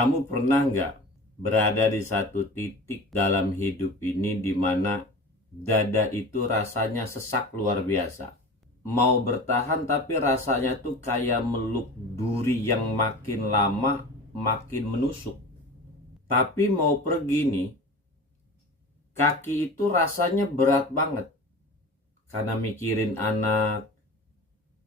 Kamu pernah nggak berada di satu titik dalam hidup ini di mana dada itu rasanya sesak luar biasa? Mau bertahan tapi rasanya tuh kayak meluk duri yang makin lama makin menusuk. Tapi mau pergi nih, kaki itu rasanya berat banget. Karena mikirin anak,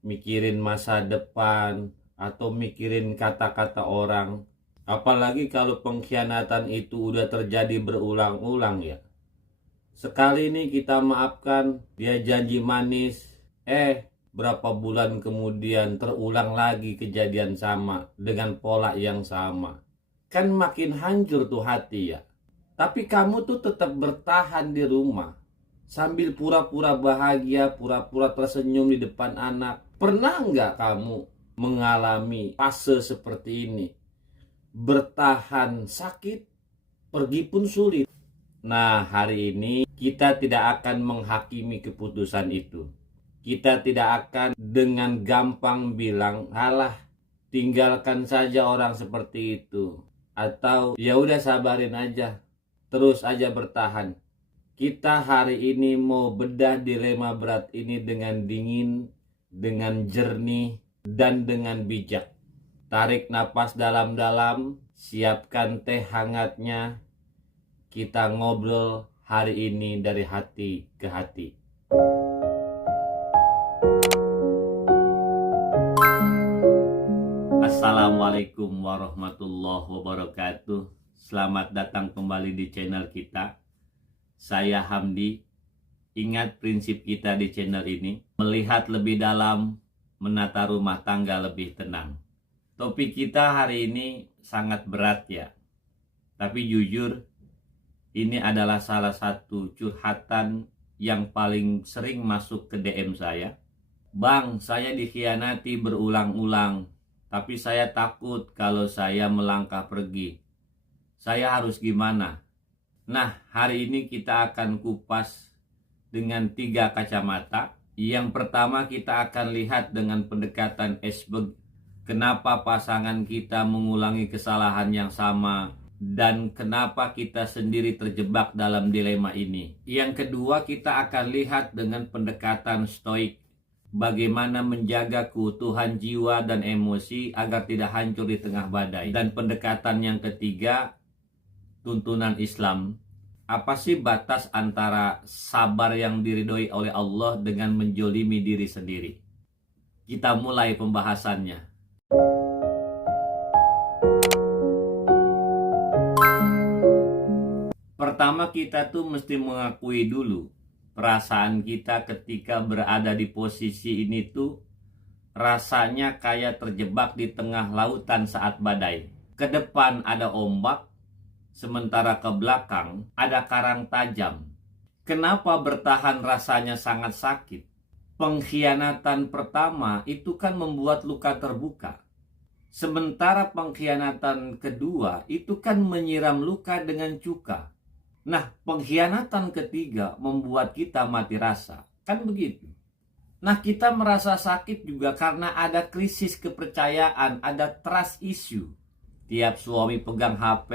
mikirin masa depan, atau mikirin kata-kata orang. Apalagi kalau pengkhianatan itu udah terjadi berulang-ulang ya. Sekali ini kita maafkan, dia janji manis, berapa bulan kemudian terulang lagi kejadian sama dengan pola yang sama. Kan makin hancur tuh hati ya. Tapi kamu tuh tetap bertahan di rumah sambil pura-pura bahagia, pura-pura tersenyum di depan anak. Pernah nggak kamu mengalami fase seperti ini? Bertahan sakit, pergi pun sulit. Nah, hari ini kita tidak akan menghakimi keputusan itu. Kita tidak akan dengan gampang bilang, "Alah, tinggalkan saja orang seperti itu." Atau, "Ya udah sabarin aja, terus aja bertahan." Kita hari ini mau bedah dilema berat ini dengan dingin, dengan jernih, dan dengan bijak. Tarik napas dalam-dalam, siapkan teh hangatnya. Kita ngobrol hari ini dari hati ke hati. Assalamualaikum warahmatullahi wabarakatuh. Selamat datang kembali di channel kita. Saya Hamdi. Ingat prinsip kita di channel ini, melihat lebih dalam, menata rumah tangga lebih tenang. Topik kita hari ini sangat berat ya. Tapi jujur, ini adalah salah satu curhatan yang paling sering masuk ke DM saya. "Bang, saya dikhianati berulang-ulang, tapi saya takut kalau saya melangkah pergi. Saya harus gimana?" Nah, hari ini kita akan kupas dengan 3 kacamata. Yang pertama, kita akan lihat dengan pendekatan iceberg. Kenapa pasangan kita mengulangi kesalahan yang sama dan kenapa kita sendiri terjebak dalam dilema ini. Yang kedua, kita akan lihat dengan pendekatan stoik. Bagaimana menjaga keutuhan jiwa dan emosi agar tidak hancur di tengah badai. Dan pendekatan yang ketiga, tuntunan Islam. Apa sih batas antara sabar yang diridhoi oleh Allah dengan menjolimi diri sendiri? Kita mulai pembahasannya. Pertama, kita tuh mesti mengakui dulu perasaan kita ketika berada di posisi ini tuh rasanya kayak terjebak di tengah lautan saat badai. Ke depan ada ombak, sementara ke belakang ada karang tajam. Kenapa bertahan rasanya sangat sakit? Pengkhianatan pertama itu kan membuat luka terbuka. Sementara pengkhianatan kedua itu kan menyiram luka dengan cuka. Nah, pengkhianatan ketiga membuat kita mati rasa. Kan begitu. Nah, kita merasa sakit juga karena ada krisis kepercayaan, ada trust issue. Tiap suami pegang HP,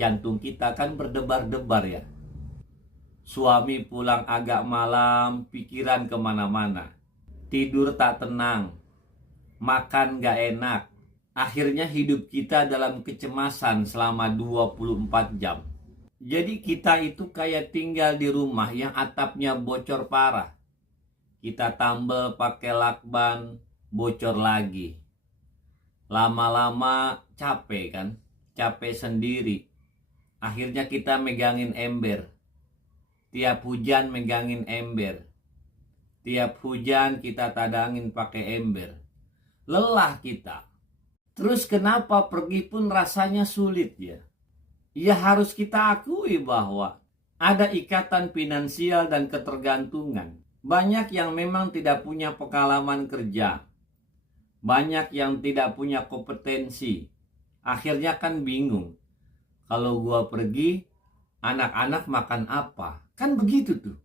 jantung kita kan berdebar-debar ya. Suami pulang agak malam, pikiran kemana-mana. Tidur tak tenang, makan gak enak. Akhirnya hidup kita dalam kecemasan selama 24 jam. Jadi kita itu kayak tinggal di rumah yang atapnya bocor parah. Kita tambal pakai lakban, bocor lagi. Lama-lama capek kan? Capek sendiri. Akhirnya kita megangin ember. Tiap hujan megangin ember. Tiap hujan kita tadangin pakai ember. Lelah kita. Terus kenapa pergi pun rasanya sulit ya? Ya harus kita akui bahwa ada ikatan finansial dan ketergantungan. Banyak yang memang tidak punya pengalaman kerja. Banyak yang tidak punya kompetensi. Akhirnya kan bingung. Kalau gua pergi, anak-anak makan apa? Kan begitu tuh.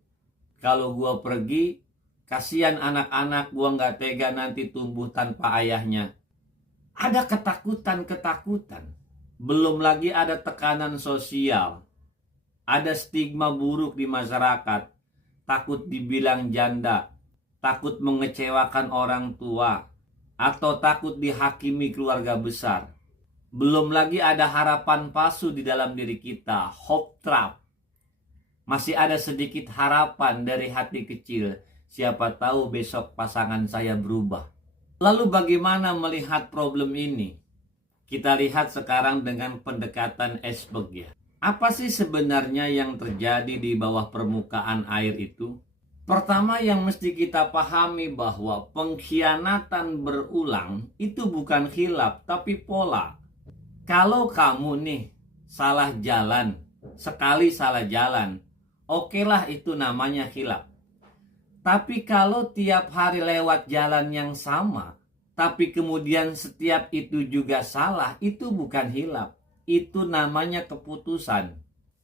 Kalau gua pergi, kasihan anak-anak, gua nggak tega nanti tumbuh tanpa ayahnya. Ada ketakutan-ketakutan. Belum lagi ada tekanan sosial, ada stigma buruk di masyarakat, takut dibilang janda, takut mengecewakan orang tua, atau takut dihakimi keluarga besar. Belum lagi ada harapan palsu di dalam diri kita, hope trap. Masih ada sedikit harapan dari hati kecil, siapa tahu besok pasangan saya berubah. Lalu bagaimana melihat problem ini? Kita lihat sekarang dengan pendekatan iceberg ya. Apa sih sebenarnya yang terjadi di bawah permukaan air itu? Pertama yang mesti kita pahami bahwa pengkhianatan berulang itu bukan khilaf tapi pola. Kalau kamu nih salah jalan, sekali salah jalan, okelah itu namanya khilaf. Tapi kalau tiap hari lewat jalan yang sama, tapi kemudian setiap itu juga salah, itu bukan khilaf. Itu namanya keputusan.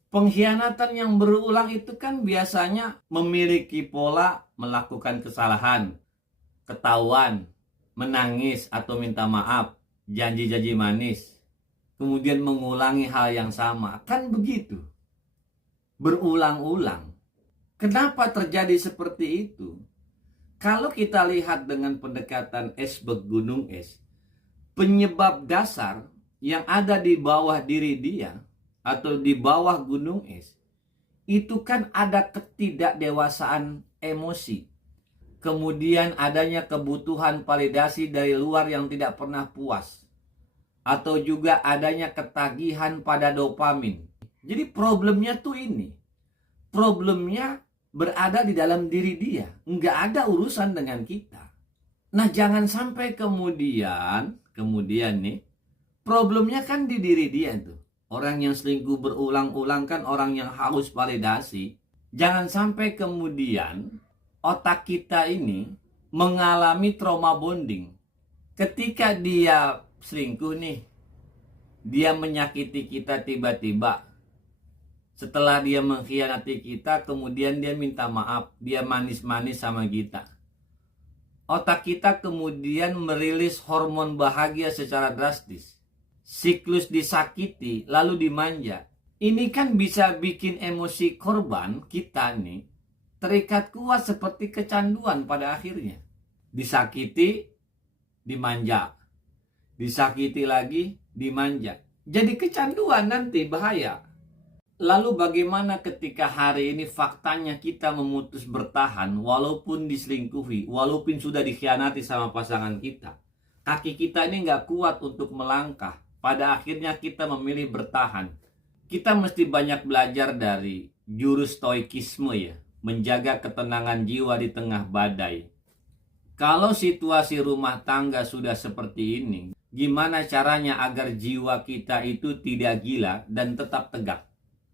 Pengkhianatan yang berulang itu kan biasanya memiliki pola melakukan kesalahan, ketahuan, menangis atau minta maaf, janji-janji manis, kemudian mengulangi hal yang sama. Kan begitu. Berulang-ulang. Kenapa terjadi seperti itu? Kalau kita lihat dengan pendekatan iceberg gunung es, penyebab dasar yang ada di bawah diri dia atau di bawah gunung es, itu kan ada ketidakdewasaan emosi. Kemudian adanya kebutuhan validasi dari luar yang tidak pernah puas. Atau juga adanya ketagihan pada dopamin. Jadi problemnya tuh ini. Problemnya berada di dalam diri dia, nggak ada urusan dengan kita. Nah, jangan sampai kemudian nih, problemnya kan di diri dia tuh. Orang yang selingkuh berulang-ulang kan orang yang haus validasi. Jangan sampai kemudian otak kita ini mengalami trauma bonding. Ketika dia selingkuh nih, dia menyakiti kita tiba-tiba. Setelah dia mengkhianati kita, kemudian dia minta maaf. Dia manis-manis sama kita. Otak kita kemudian merilis hormon bahagia secara drastis. Siklus disakiti, lalu dimanja. Ini kan bisa bikin emosi korban kita nih terikat kuat seperti kecanduan pada akhirnya. Disakiti, dimanja. Disakiti lagi, dimanja. Jadi kecanduan nanti bahaya. Lalu bagaimana ketika hari ini faktanya kita memutus bertahan walaupun diselingkuhi, walaupun sudah dikhianati sama pasangan kita. Kaki kita ini nggak kuat untuk melangkah. Pada akhirnya kita memilih bertahan. Kita mesti banyak belajar dari jurus stoikisme ya. Menjaga ketenangan jiwa di tengah badai. Kalau situasi rumah tangga sudah seperti ini, gimana caranya agar jiwa kita itu tidak gila dan tetap tegak?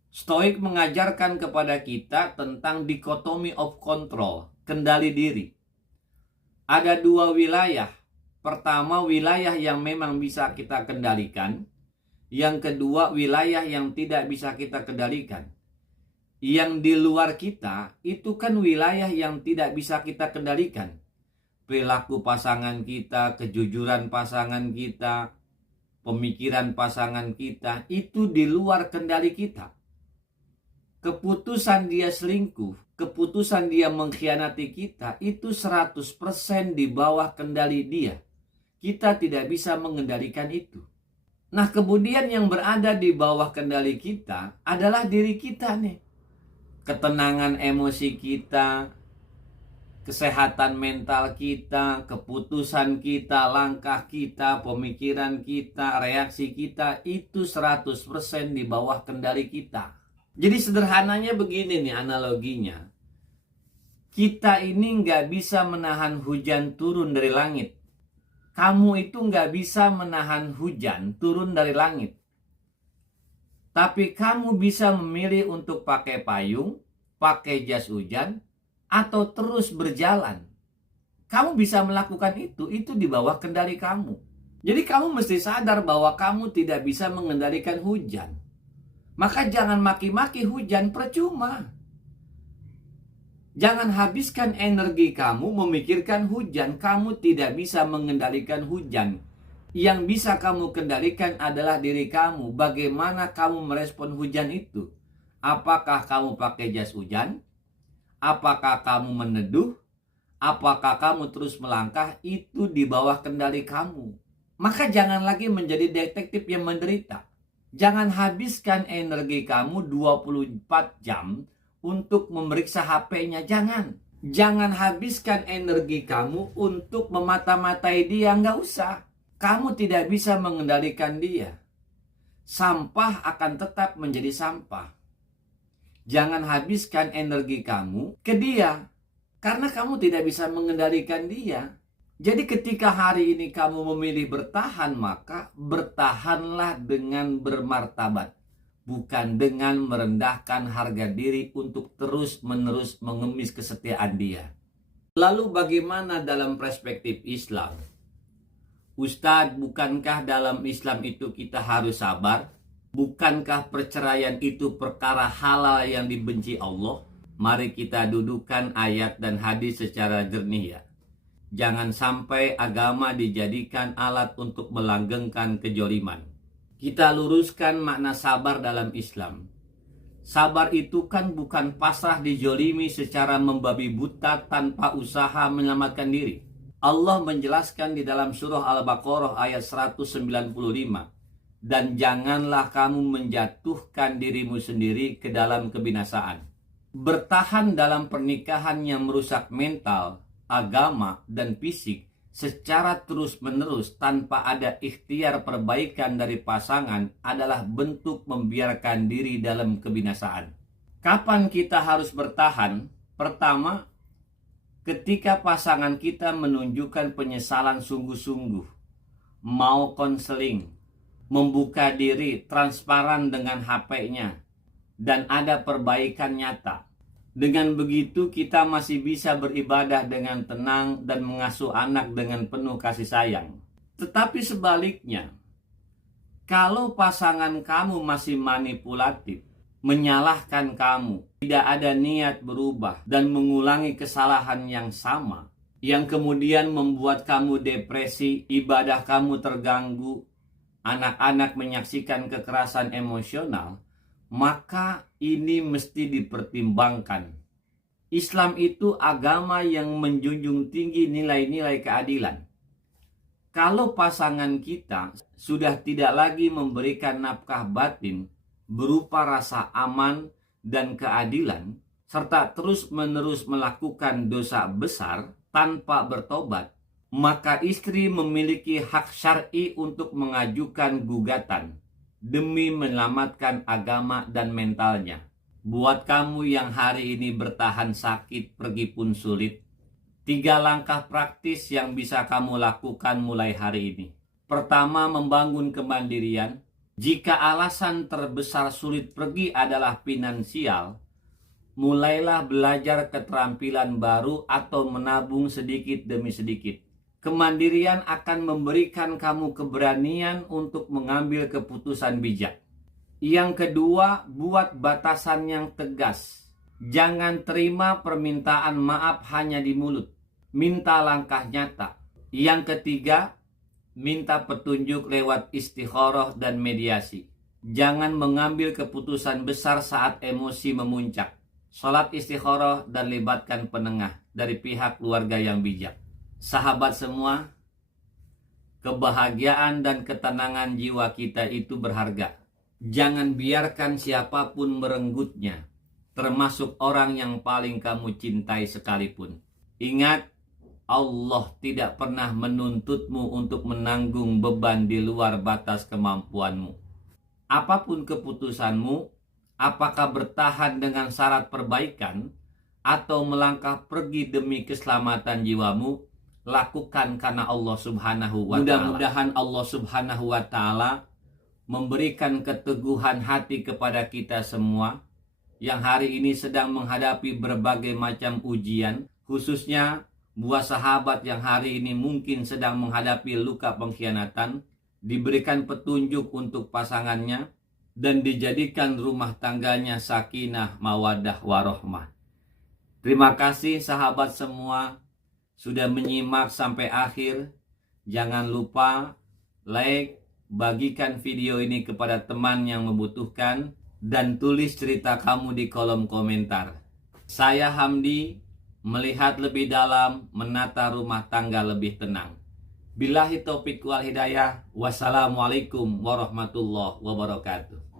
Stoik mengajarkan kepada kita tentang dikotomi of control, kendali diri. Ada dua wilayah. Pertama, wilayah yang memang bisa kita kendalikan. Yang kedua, wilayah yang tidak bisa kita kendalikan. Yang di luar kita, itu kan wilayah yang tidak bisa kita kendalikan. Perilaku pasangan kita, kejujuran pasangan kita, pemikiran pasangan kita, itu di luar kendali kita. Keputusan dia selingkuh, keputusan dia mengkhianati kita, itu 100% di bawah kendali dia. Kita tidak bisa mengendalikan itu. Nah, kemudian yang berada di bawah kendali kita adalah diri kita nih. Ketenangan emosi kita, kesehatan mental kita, keputusan kita, langkah kita, pemikiran kita, reaksi kita, itu 100% di bawah kendali kita. Jadi sederhananya begini nih analoginya. Kita ini nggak bisa menahan hujan turun dari langit. Kamu itu nggak bisa menahan hujan turun dari langit. Tapi kamu bisa memilih untuk pakai payung, pakai jas hujan, atau terus berjalan. Kamu bisa melakukan itu di bawah kendali kamu. Jadi kamu mesti sadar bahwa kamu tidak bisa mengendalikan hujan. Maka jangan maki-maki hujan, percuma. Jangan habiskan energi kamu memikirkan hujan. Kamu tidak bisa mengendalikan hujan. Yang bisa kamu kendalikan adalah diri kamu. Bagaimana kamu merespon hujan itu? Apakah kamu pakai jas hujan? Apakah kamu meneduh? Apakah kamu terus melangkah? Itu di bawah kendali kamu. Maka jangan lagi menjadi detektif yang menderita. Jangan habiskan energi kamu 24 jam untuk memeriksa HP-nya. Jangan habiskan energi kamu untuk memata-matai dia. Nggak usah. Kamu tidak bisa mengendalikan dia. Sampah akan tetap menjadi sampah. Jangan habiskan energi kamu ke dia, karena kamu tidak bisa mengendalikan dia. Jadi ketika hari ini kamu memilih bertahan, maka bertahanlah dengan bermartabat. Bukan dengan merendahkan harga diri untuk terus-menerus mengemis kesetiaan dia. Lalu bagaimana dalam perspektif Islam? Ustadz, bukankah dalam Islam itu kita harus sabar? Bukankah perceraian itu perkara halal yang dibenci Allah? Mari kita dudukkan ayat dan hadis secara jernih ya. Jangan sampai agama dijadikan alat untuk melanggengkan kejoliman. Kita luruskan makna sabar dalam Islam. Sabar itu kan bukan pasrah dijolimi secara membabi buta tanpa usaha menyelamatkan diri. Allah menjelaskan di dalam surah Al-Baqarah ayat 195. Dan janganlah kamu menjatuhkan dirimu sendiri ke dalam kebinasaan. Bertahan dalam pernikahan yang merusak mental, agama, dan fisik secara terus-menerus tanpa ada ikhtiar perbaikan dari pasangan adalah bentuk membiarkan diri dalam kebinasaan. Kapan kita harus bertahan? Pertama, ketika pasangan kita menunjukkan penyesalan sungguh-sungguh, mau konseling, membuka diri transparan dengan HP-nya, dan ada perbaikan nyata. Dengan begitu kita masih bisa beribadah dengan tenang dan mengasuh anak dengan penuh kasih sayang. Tetapi sebaliknya, kalau pasangan kamu masih manipulatif, menyalahkan kamu, tidak ada niat berubah dan mengulangi kesalahan yang sama, yang kemudian membuat kamu depresi, ibadah kamu terganggu, anak-anak menyaksikan kekerasan emosional, maka ini mesti dipertimbangkan. Islam itu agama yang menjunjung tinggi nilai-nilai keadilan. Kalau pasangan kita sudah tidak lagi memberikan nafkah batin berupa rasa aman dan keadilan, serta terus-menerus melakukan dosa besar tanpa bertobat, maka istri memiliki hak syar'i untuk mengajukan gugatan demi menyelamatkan agama dan mentalnya. Buat kamu yang hari ini bertahan sakit pergi pun sulit, 3 langkah praktis yang bisa kamu lakukan mulai hari ini. Pertama, membangun kemandirian. Jika alasan terbesar sulit pergi adalah finansial, mulailah belajar keterampilan baru atau menabung sedikit demi sedikit. Kemandirian akan memberikan kamu keberanian untuk mengambil keputusan bijak. Yang kedua, buat batasan yang tegas. Jangan terima permintaan maaf hanya di mulut. Minta langkah nyata. Yang ketiga, minta petunjuk lewat istikharah dan mediasi. Jangan mengambil keputusan besar saat emosi memuncak. Salat istikharah dan libatkan penengah dari pihak keluarga yang bijak. Sahabat semua, kebahagiaan dan ketenangan jiwa kita itu berharga. Jangan biarkan siapapun merenggutnya, termasuk orang yang paling kamu cintai sekalipun. Ingat, Allah tidak pernah menuntutmu untuk menanggung beban di luar batas kemampuanmu. Apapun keputusanmu, apakah bertahan dengan syarat perbaikan atau melangkah pergi demi keselamatan jiwamu, lakukan karena Allah Subhanahu wa Ta'ala. Mudah-mudahan Allah Subhanahu wa Ta'ala memberikan keteguhan hati kepada kita semua yang hari ini sedang menghadapi berbagai macam ujian, khususnya buat sahabat yang hari ini mungkin sedang menghadapi luka pengkhianatan, diberikan petunjuk untuk pasangannya dan dijadikan rumah tangganya sakinah, mawaddah, warohmah. Terima kasih sahabat semua sudah menyimak sampai akhir. Jangan lupa like, bagikan video ini kepada teman yang membutuhkan, dan tulis cerita kamu di kolom komentar. Saya Hamdi, melihat lebih dalam, menata rumah tangga lebih tenang. Billahi taufiq wal hidayah. Wassalamualaikum warahmatullahi wabarakatuh.